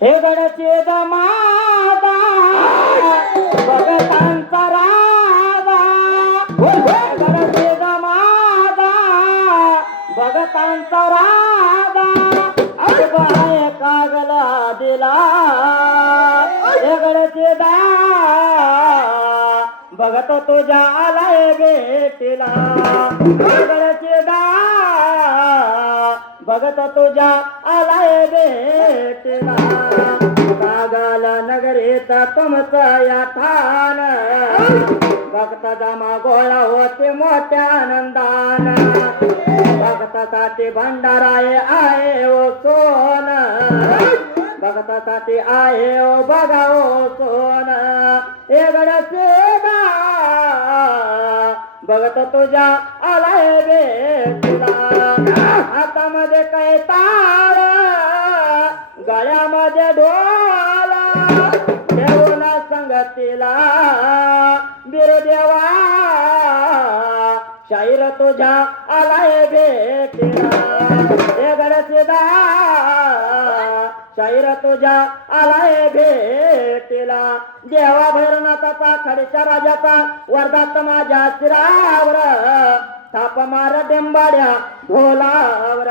हे गडचे दमादा भगतांचा राजा, गडचे दमादा भगतांचा राजा, अगबाय कागला दिला हे गडचे दा भगत तुझ्या आलाय भेटीला, गडचे दा भगत तुझ्या आलाय भेटीला, कागल नगरीत तुमचं या ठाण, भक्ताचा मागोळा होते मोठ्या आनंदान, भक्तासाठी भंडाराय आहे ओ सोन, भक्तासाठी आहे ओ बघा ओ सोन, हे गडचे भगत तुझ्या आलाय भेटीला, हातामध्ये काय ताळ गळ्यामध्ये ढोला, देऊन संगतीला बिरदेवा शाहीर तुझ्या आलाय भेटीला, हे गडचे शाहीर तुझ्या आलाय भेटीला, देवा भैरवनाथाचा खडीच्या राजाचा वर्धात माझ्या शिरावर, थाप मार डेंबाड्या ढोलावर.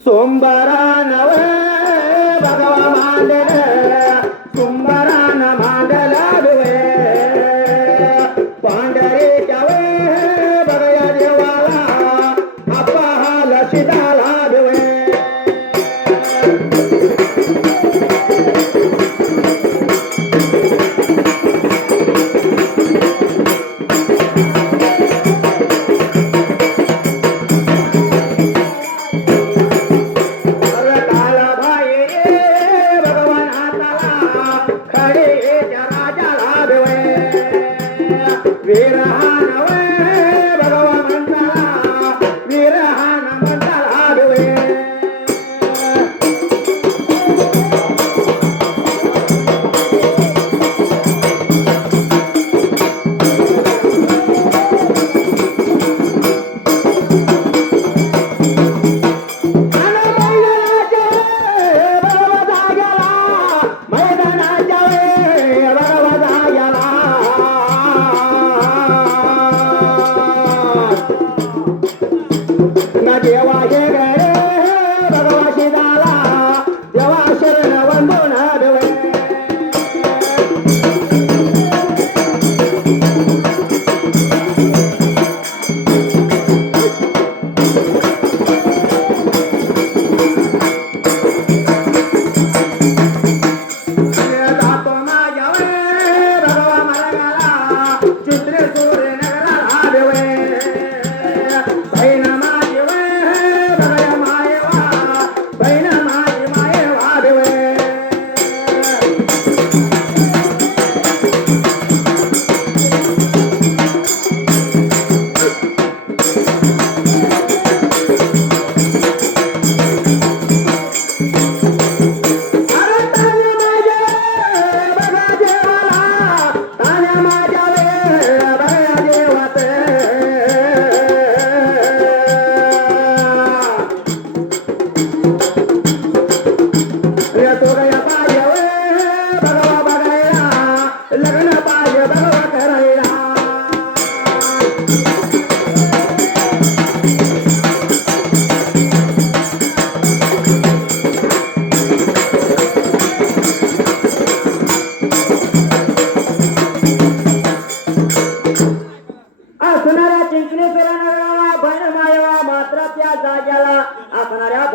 सोमवारान भगवा मांडल, सोमवारान मांडला डोळे, पांढरेच्या बघया देवाला आपा हा लशिदाला डोळे. भगवान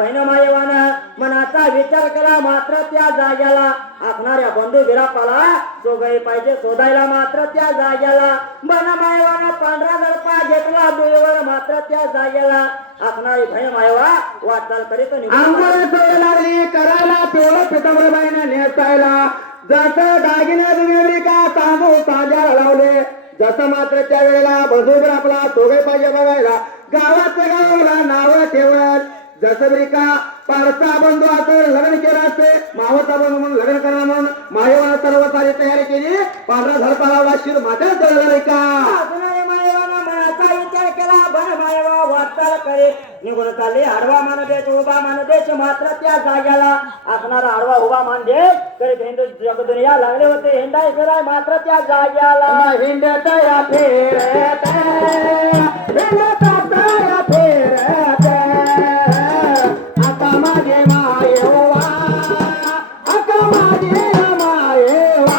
बहिण मायवानं मनाचा विचार केला मात्र त्या जाग्याला आखणाऱ्या बंधू बिरापाला दोघही पाहिजे शोधायला मात्र त्या जाग्याला बन मायवानं पांढरा दडपा घेतला डोळीवर मात्र त्या जाग्याला आखणारी बहीण मायवा वाटचाल करीत आंघोळ सोय लागली करायला पिवळं पितांबर बाईनं नेसायला जसं दागिने दुनियेवरी का तांदूळ तांद्याला लावले जसं मात्र त्या वेळेला बंधूबर आपला दोघे पाहिजे बघायला गावाच्या गावाला नाव ठेवत जसं बरी का पारसा बंधू असं लग्न केलं असते मावता बंधू म्हणून लग्न करणं म्हणून मायवानं सर्व सारी तयारी केली पांढरा झडपा लावला शिर माथ्यात जळलं का मनाचा विचार केला बन मायवा वाटचाल करे निघून चालली आडवा मान देश उभा मान देश मात्र त्या जाग्याला आखणारा आडवा उभा मान देश करीत हिंदू जगदुनिया लागले होते हिंडाय फिराय मात्र त्या जाग्याला हिंडत या फेरत हिंडत या फेरत आता माझे मायेवा आता माझे मायेवा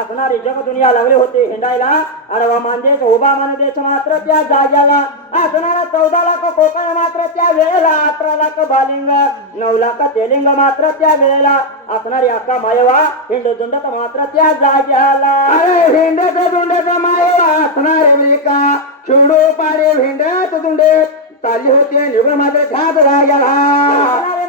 आखणारी जगदुनिया लागले होते हिंडायला आडवा मानदेश उभा मानदेश मात्र त्या जाग्याला आखणारा 14 लाख कोकण मात्र त्या वेळेला 18 लाख बालिंग 9 लाख तेलिंग मात्र त्या वेळेला आखणारी अक्का मायवा हिंड दुंडत मात्र त्या जाग्याला अरे हिंडत दुंडत मायवा आखणारे अमेरिका छोडो पारे हिंडत दुंडत चालली होती निघून मात्र ख्यात जाग्याला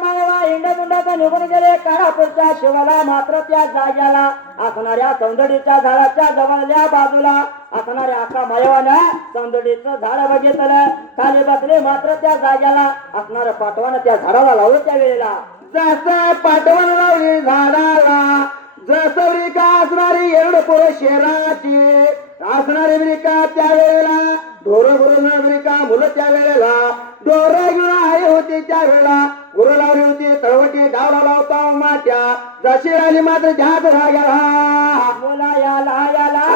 मायवा हिंड दुंडत निघून गेले काळापूरच्या शिवाला मात्र त्या जाग्याला आखणाऱ्या सौंदर्याच्या झाडाच्या जवळल्या बाजूला आखणाऱ्या अक्का मायवानं सौंदर्याचं झाड बघितलं खाली बसले मात्र त्या जाग्याला आखणारं पाठवानं त्या झाडाला लावलं त्या वेळेला जसं पाठवण लावली झाडाला जसं रिका असणारी एवढं पोरं शेराची असणारी रिका त्या वेळेला ढोर गुरुका मुलं त्या वेळेला डोर घेऊन आले होते त्या वेळेला गुरु लावली होती तळवटी गावला लावता मात्या जशी राहिली मात्र ध्यात राग्याला बोला याला याला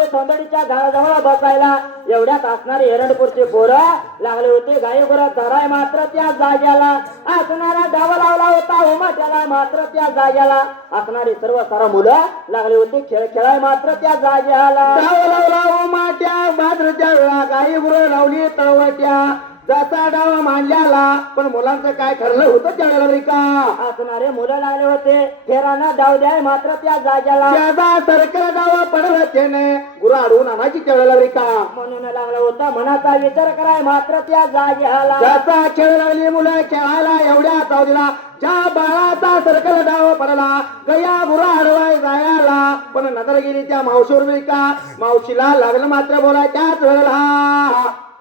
होते सौंदर्याच्या झाडाजवळ बसायला. एवढ्यात असणारे एरंडपूरचे पोरं लागले होते गाई गुरं चराय मात्र त्या जाग्याला. असणारा डावा लावला होता उमाट्याला मात्र त्या जाग्याला. असणारी सर्व सारा मुलं लागले होते खेळ खेळाय मात्र त्या जाग्याला. डाव लावला उमाट्या मात्र त्या वेळा गाई गुरं लावली तळवट्या. जसा डाव मांडल्याला पण मुलांचं काय ठरलं होतं त्यावेळेला बरी का. असणारे मुलं लागले होते फेरांना डाव द्याय मात्र त्या जाग्याला. ज्याचा सरकार डाव पडलं त्याने गुरं अडवून आणायची त्यावेळेला बरी का. म्हणून लागला होता मनाचा विचार कराय मात्र त्या जाग्याला. ज्याचा खेळ लागली मुलं खेळायला एवढ्या चावडीला. ज्या बाळाचा सरकल डाव पडला गया गुरा अडवाय जायला. पण नजर गेली त्या मावशीवर बरी का. मावशीला लागलं मात्र बोलाय त्याच वेळेला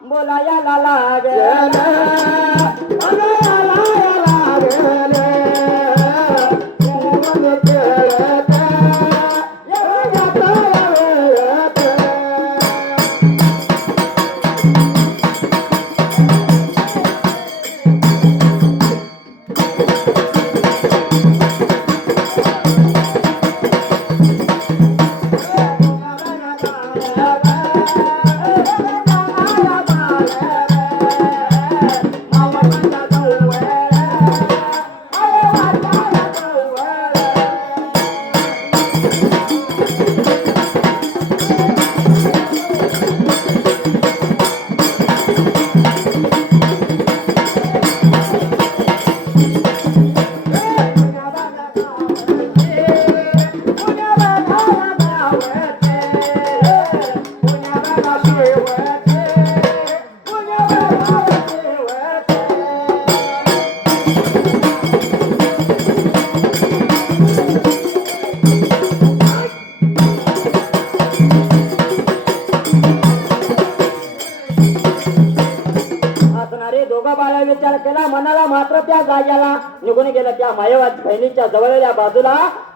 बोलायला लागले दोघा बाळा विचार केला मनाला मात्र त्या जाग्याला. निघून गेला त्या मायेवा बहिणीच्या जवळल्या बाजूला.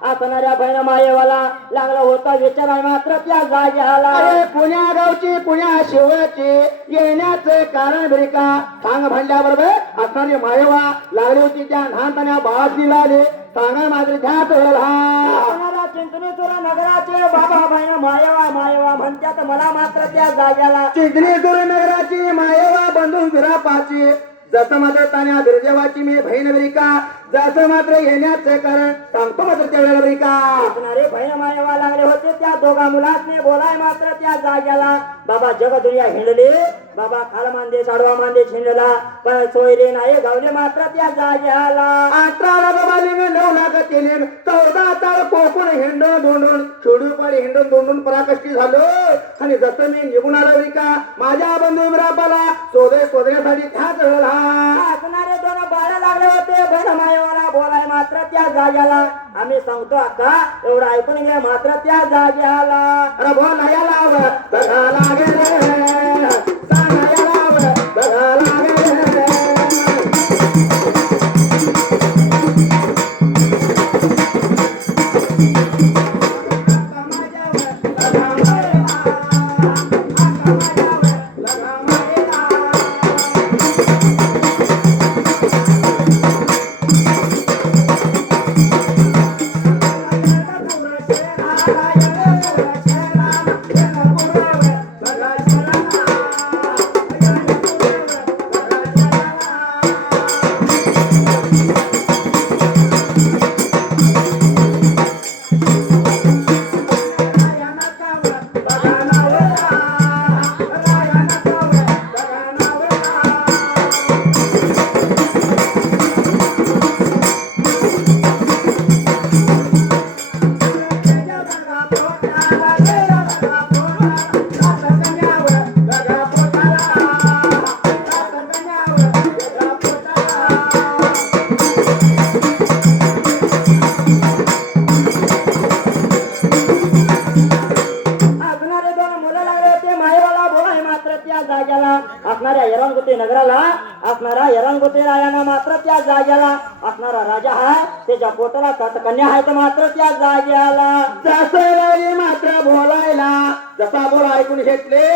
असणाऱ्या बहिण मायेवाला लागला होता विचार मात्र त्या जाग्याला. अरे पुण्या गावची पुण्या शिवाची येण्याचे कारण बरी का. सांग म्हणल्याबरोबर असणारी मायेवा लागली होती त्या लहानपण्या बाळाची लागली. सांगा मात्र त्याच वेळेला चिंचणीचुर नगराचे बाबा बहिण मायेवा मायेवा म्हणतात मला मात्र त्या जाग्याला. चिंचणीचुर नगराची मायेवा बंधू विरापाची. जसं मात्र तान्या बिरदेवाची मी बहीण बरी का. जसं मात्र येण्याचं कारण सांगतो मात्र त्यावेळेला बरी का. असणारे बहीण मायेवा लागले होते त्या दोघा मुलासने बोलाय मात्र त्या जाग्याला. बाबा जग दुनिया हिंडले बाबा खाल मांदे साडवा मांदे छिंडला पण सोयरे नाही गावले मात्र त्या जाग्याला. 18 बाबा लिंग 9 लाख तेलिंग 14 ताळ कोकण हिंडून दोंडून छोडू पाडी हिंडून दोंडून पराकष्टी झालो. आणि जसं मी निघून आलो बरी का माझ्या बंधू विरापाला शोधण्यासाठी त्याच वेळेला असणारे दोन बाळ लागले होते बहीण मायेवाला बोलाय मात्र त्या जाग्याला. आम्ही सांगतो अक्का एवढं ऐकून घ्या मात्र त्या जाग्याला. अरे बोलायला लाव बघा लागेल सांगायला लाव बघा लागेल. असणाऱ्या यरंगुती नगराला असणारा यरंगुती रायाना मात्र त्या जाग्याला. असणारा राजा हा त्याच्या पोटाला 7 कन्या आहेत मात्र त्या जाग्याला. जसं लागली मात्र बोलायला जसा बोल ऐकून घेतले.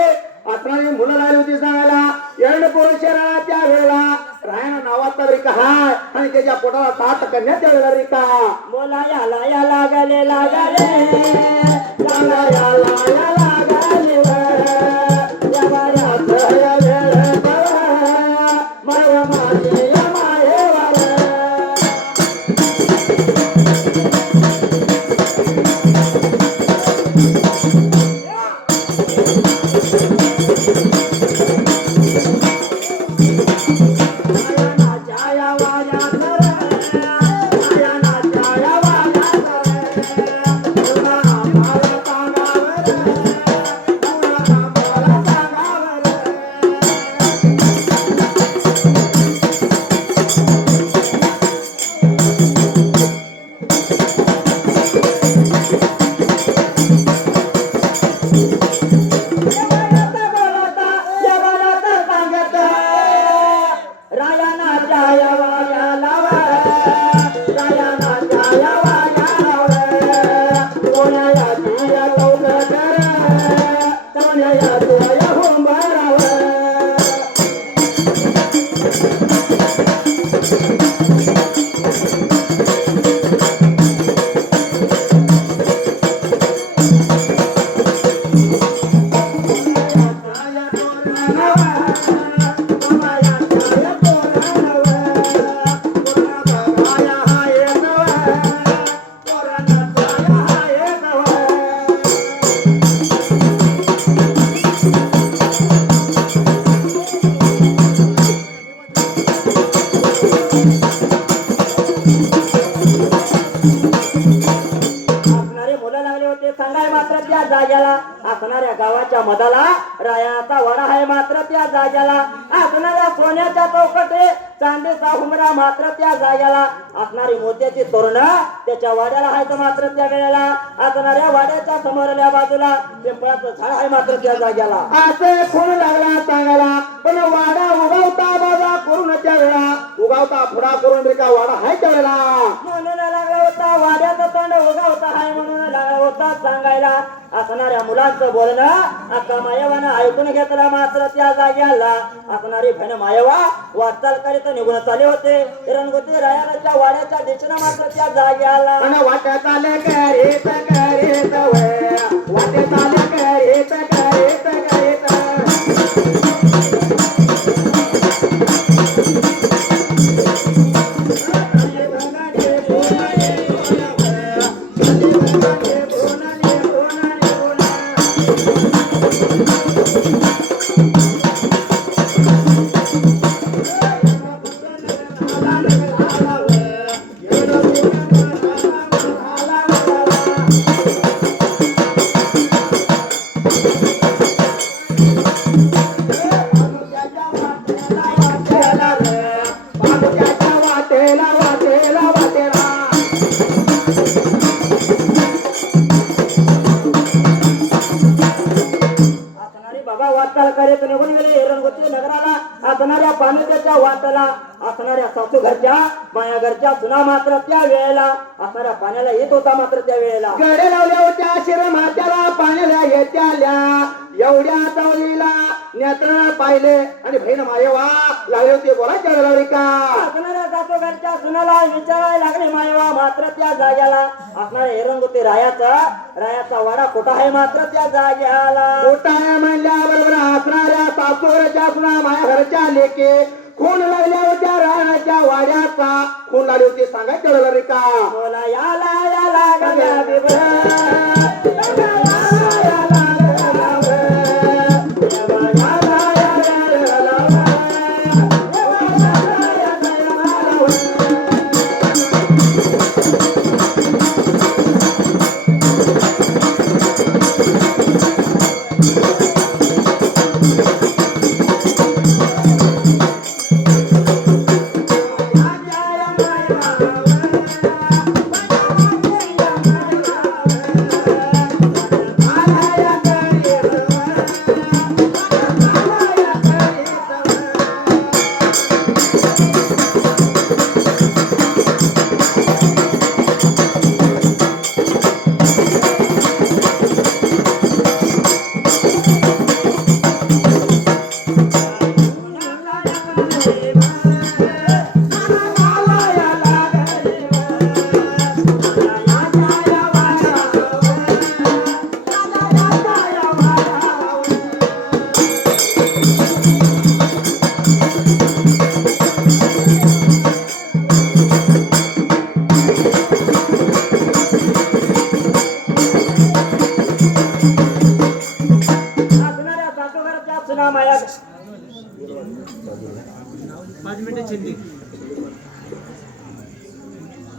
असणारी मुलं लागली होती सांगायला. एरंडपूर शहराला त्या वेळेला रायना नावाचा रिका हाय आणि त्याच्या पोटाला 7 कन्या त्या वेळेला रिका. बोला या लागले लागले या लागले सोन्या तुया होंबारावर असणारे मुलं लागले होते सांगाय मात्र त्या जाग्याला असणाऱ्या गावाच्या मधाला रायाचा वाडा आहे मात्र त्या जाग्याला असणाऱ्या सोन्याच्या चौकटे चांदीचा हुमरा मात्र त्या जाग्याला असणारी मोत्याची तोरण त्याच्या वाड्याला आहे मात्र त्या वेळेला असणाऱ्या वाड्याच्या समोरल्या बाजूला पिंपळाचं झाड आहे मात्र त्या जाग्याला असे खून लागला सांगायला पण वाडा उगावता बाजा करून त्या वेळा उगावता फुडा करून का वाडा हाय त्या वेळेला म्हणून लागला होता वाड्याचं तोंड उगावता आहे म्हणून लागला होता सांगायला असणाऱ्या मुलांचं बोलणं अक्का मायवानं ऐकून घेतला मात्र त्या जाग्याला असणारी बहीण मायवा वाटचाल करीत निघून चालले होते रंगोती रायाच्या वाड्याच्या दिशेनं मात्र त्या जाग्याला पण वाटत आलं करीत करीत वय वाटत आलं करीत करीत करीत वाटेला वाटेला वाटेला असणारी बाबा वाटचाल करीत निघून गेले रंगोती नगराला असणाऱ्या पाण्याच्या वाटाला असणाऱ्या सासू घरच्या माया घरच्या सुना मात्र त्या वेळेला असणाऱ्या पाण्याला येत होता मात्र त्या वेळेला गडे लावल्या होत्या शिर मात्याला पाण्याला येत्याल्या एवढ्या चवलीला नेत्र पाहिले आणि बहीण मायवा लागले होते बोलायच्या लावली का असणाऱ्या सासू घरच्या सुनाला विचारायला लागले मायवा मात्र त्या जाग्याला असणाऱ्या रंगोती रायाचा वाडा कुठं आहे मात्र त्या जाग्याला मोठा म्हणल्याबरोबर असणाऱ्या सासूरच्या सुना माया घरच्या लेके खून लागल्या होत्या राणाच्या वाड्याचा खून लागली होती सांगायच्या लागली का बोला याला गंगा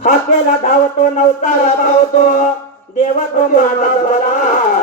हाकेला धावतो नवतारा धावतो देव तो माझा भला